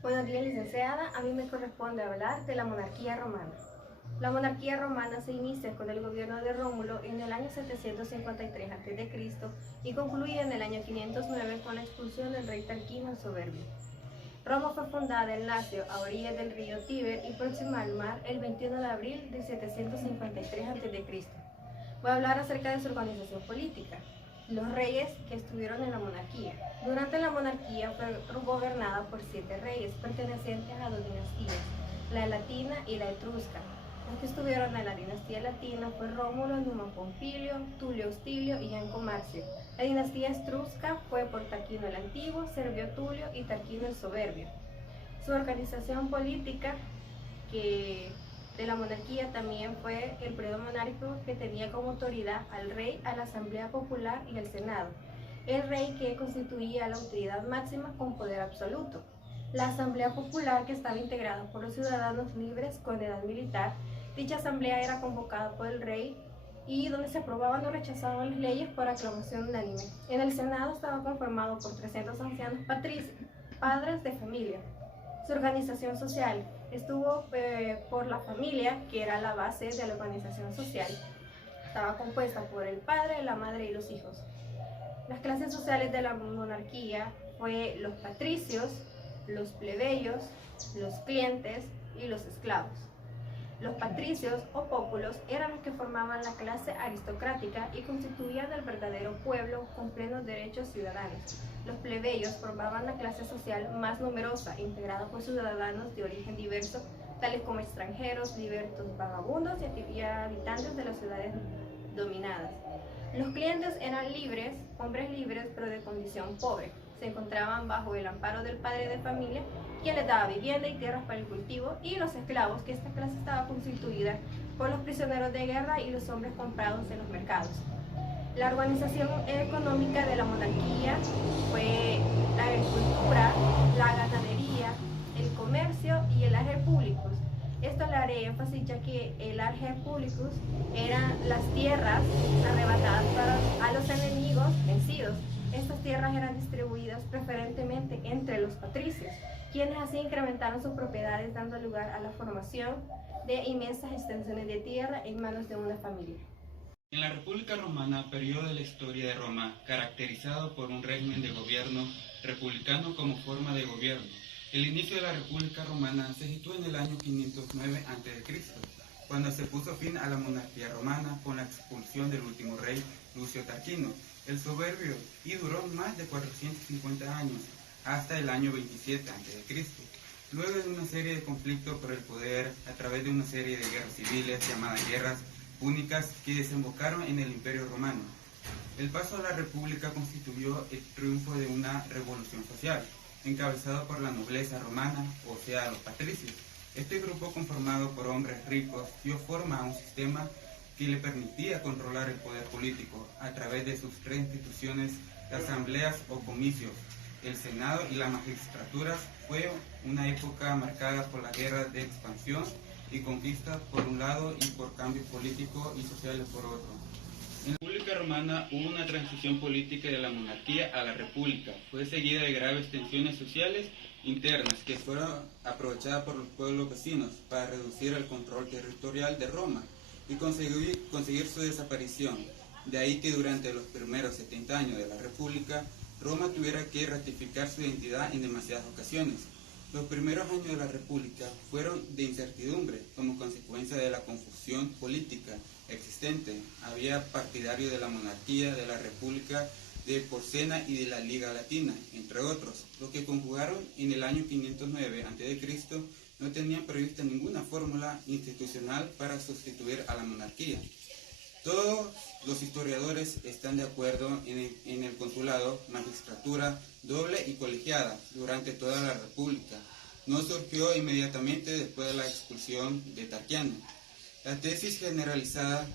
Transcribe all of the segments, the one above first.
Buenos días, licenciada. A mí me corresponde hablar de la monarquía romana. La monarquía romana se inicia con el gobierno de Rómulo en el año 753 a.C. y concluye en el año 509 con la expulsión del rey Tarquino el Soberbio. Roma fue fundada en Lacio, a orillas del río Tíber y próxima al mar, el 21 de abril de 753 a.C. Voy a hablar acerca de su organización política. Los reyes que estuvieron en la monarquía. Durante la monarquía fue gobernada por 7 reyes pertenecientes a 2 dinastías, la latina y la etrusca. Los que estuvieron en la dinastía latina fue Rómulo, Numa Pompilio, Tulio Hostilio y Anco Marcio. La dinastía etrusca fue por Tarquino el Antiguo, Servio Tulio y Tarquino el Soberbio. Su organización política de la monarquía también fue el periodo monárquico, que tenía como autoridad al rey, a la Asamblea Popular y al Senado. El rey, que constituía la autoridad máxima con poder absoluto. La Asamblea Popular, que estaba integrada por los ciudadanos libres con edad militar. Dicha asamblea era convocada por el rey y donde se aprobaban o rechazaban las leyes por aclamación unánime. En el Senado estaba conformado por 300 ancianos patricios, padres de familia. Su organización social estuvo por la familia, que era la base de la organización social. Estaba compuesta por el padre, la madre y los hijos. Las clases sociales de la monarquía fue los patricios, los plebeyos, los clientes y los esclavos. Los patricios o pópulos eran los que formaban la clase aristocrática y constituían el verdadero pueblo con plenos derechos ciudadanos. Los plebeyos formaban la clase social más numerosa, integrada por ciudadanos de origen diverso, tales como extranjeros, libertos, vagabundos y habitantes de las ciudades dominadas. Los clientes eran libres, hombres libres, pero de condición pobre. Se encontraban bajo el amparo del padre de familia, quien les daba vivienda y tierras para el cultivo, y los esclavos, que esta clase estaba constituida por los prisioneros de guerra y los hombres comprados en los mercados. La organización económica de la monarquía fue la agricultura, la ganadería, el comercio y el ager públicos. Esto le haré énfasis, ya que el ager públicos eran las tierras arrebatadas a los enemigos vencidos. Estas tierras eran distribuidas preferentemente entre los patricios, quienes así incrementaron sus propiedades, dando lugar a la formación de inmensas extensiones de tierra en manos de una familia. En la República Romana, periodo de la historia de Roma, caracterizado por un régimen de gobierno republicano como forma de gobierno. El inicio de la República Romana se sitúa en el año 509 a.C., cuando se puso fin a la monarquía romana con la expulsión del último rey, Lucio Tarquino, el Soberbio, y duró más de 450 años, hasta el año 27 a.C. Luego de una serie de conflictos por el poder, a través de una serie de guerras civiles llamadas guerras púnicas, que desembocaron en el Imperio Romano. El paso a la República constituyó el triunfo de una revolución social, encabezado por la nobleza romana, o sea, los patricios. Este grupo, conformado por hombres ricos, dio forma a un sistema que le permitía controlar el poder político a través de sus 3 instituciones, asambleas o comicios. El Senado y la magistratura. Fue una época marcada por las guerras de expansión y conquista por un lado y por cambios políticos y sociales por otro. En la República Romana hubo una transición política de la monarquía a la república. Fue seguida de graves tensiones sociales internas que fueron aprovechadas por los pueblos vecinos para reducir el control territorial de Roma y conseguir su desaparición. De ahí que durante los primeros 70 años de la república, Roma tuviera que ratificar su identidad en demasiadas ocasiones. Los primeros años de la República fueron de incertidumbre como consecuencia de la confusión política existente. Había partidarios de la monarquía, de la República, de Porcena y de la Liga Latina, entre otros, los que conjugaron en el año 509 a.C. no tenían prevista ninguna fórmula institucional para sustituir a la monarquía. Todos los historiadores están de acuerdo en el consulado, magistratura doble y colegiada durante toda la República. No surgió inmediatamente después de la expulsión de Tarquino. La tesis generalizada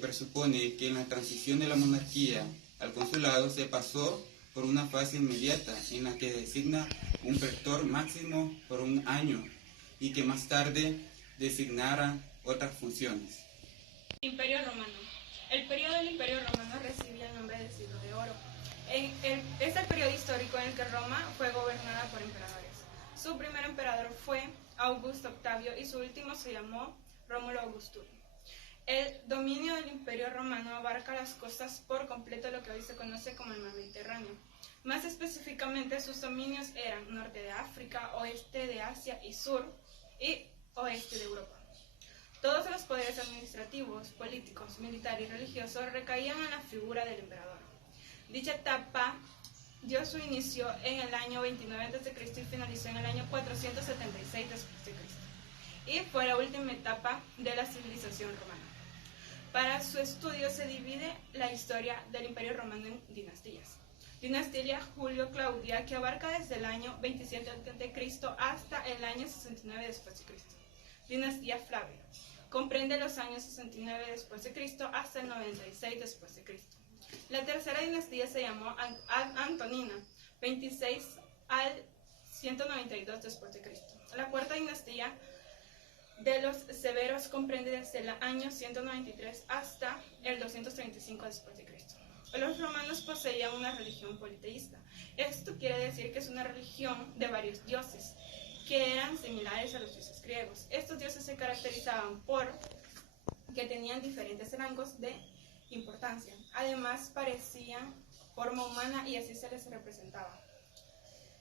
presupone que en la transición de la monarquía al consulado se pasó por una fase inmediata en la que designa un pretor máximo por un año y que más tarde designara otras funciones. Imperio Romano. El periodo del Imperio Romano recibe el nombre de Siglo de Oro. Es el periodo histórico en el que Roma fue gobernada por emperadores. Su primer emperador fue Augusto Octavio y su último se llamó Rómulo Augustulio. El dominio del Imperio Romano abarca las costas por completo, lo que hoy se conoce como el mar Mediterráneo. Más específicamente, sus dominios eran norte de África, oeste de Asia y sur y oeste de Europa. Todos los poderes administrativos, políticos, militar y religiosos recaían en la figura del emperador. Dicha etapa dio su inicio en el año 29 a.C. y finalizó en el año 476 a.C. y fue la última etapa de la civilización romana. Para su estudio se divide la historia del Imperio Romano en dinastías. Dinastía Julio-Claudia, que abarca desde el año 27 a.C. hasta el año 69 después de Cristo. Dinastía Flavia, comprende los años 69 después de Cristo hasta el 96 después de Cristo. La tercera dinastía se llamó Antonina, 26 al 192 después de Cristo. La cuarta dinastía de los Severos comprende desde el año 193 hasta el 235 después de Cristo. Los romanos poseían una religión politeísta. Esto quiere decir que es una religión de varios dioses, que eran similares a los dioses griegos. Estos dioses se caracterizaban por que tenían diferentes rangos de importancia. Además, parecían forma humana y así se les representaba.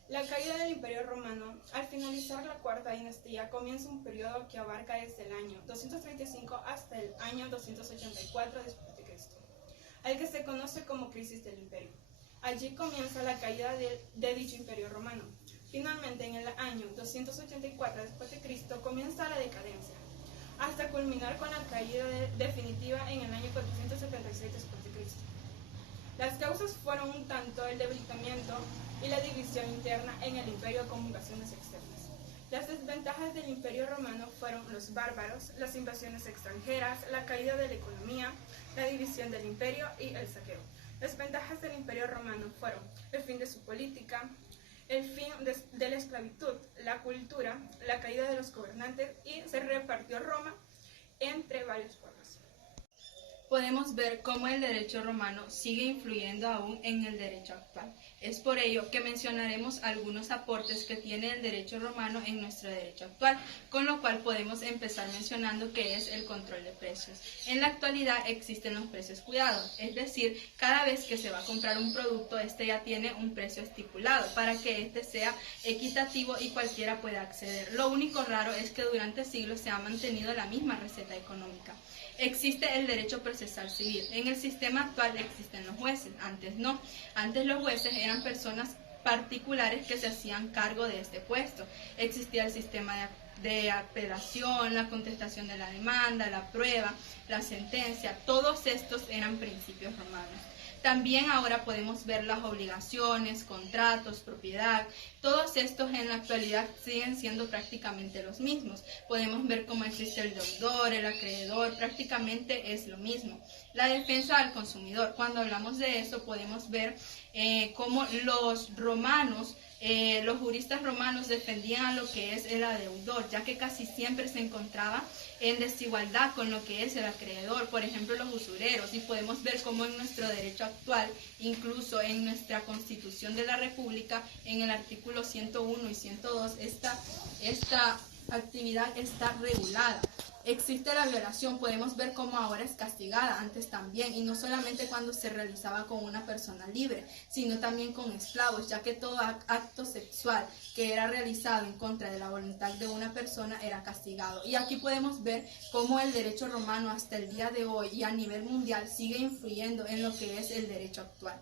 La caída del Imperio Romano. Al finalizar la cuarta dinastía, comienza un periodo que abarca desde el año 235 hasta el año 284 después de Cristo, al que se conoce como crisis del imperio. Allí comienza la caída de dicho Imperio Romano. Finalmente, en el año 284 después de Cristo, comienza la decadencia, hasta culminar con la caída definitiva en el año 476 después de Cristo. Las causas fueron un tanto el debilitamiento y la división interna en el imperio con invasiones externas. Las desventajas del Imperio Romano fueron los bárbaros, las invasiones extranjeras, la caída de la economía, la división del imperio y el saqueo. Las ventajas del Imperio Romano fueron el fin de su política, el fin de la esclavitud, la cultura, la caída de los gobernantes y se repartió Roma entre varios pueblos. Podemos ver cómo el derecho romano sigue influyendo aún en el derecho actual. Es por ello que mencionaremos algunos aportes que tiene el derecho romano en nuestro derecho actual, con lo cual podemos empezar mencionando que es el control de precios. En la actualidad existen los precios cuidados, es decir, cada vez que se va a comprar un producto, este ya tiene un precio estipulado para que este sea equitativo y cualquiera pueda acceder. Lo único raro es que durante siglos se ha mantenido la misma receta económica. Existe el derecho procesal civil. En el sistema actual existen los jueces, antes no. Antes los jueces eran personas particulares que se hacían cargo de este puesto. Existía el sistema de apelación, la contestación de la demanda, la prueba, la sentencia. Todos estos eran principios romanos. También ahora podemos ver las obligaciones, contratos, propiedad. Todos estos en la actualidad siguen siendo prácticamente los mismos. Podemos ver cómo existe el deudor, el acreedor, prácticamente es lo mismo. La defensa al consumidor. Cuando hablamos de eso podemos ver cómo los romanos, los juristas romanos defendían a lo que es el adeudor, ya que casi siempre se encontraba en desigualdad con lo que es el acreedor, por ejemplo los usureros, y podemos ver cómo en nuestro derecho actual, incluso en nuestra Constitución de la República, en el artículo 101 y 102, esta actividad está regulada. Existe la violación, podemos ver cómo ahora es castigada, antes también, y no solamente cuando se realizaba con una persona libre, sino también con esclavos, ya que todo acto sexual que era realizado en contra de la voluntad de una persona era castigado. Y aquí podemos ver cómo el derecho romano hasta el día de hoy y a nivel mundial sigue influyendo en lo que es el derecho actual.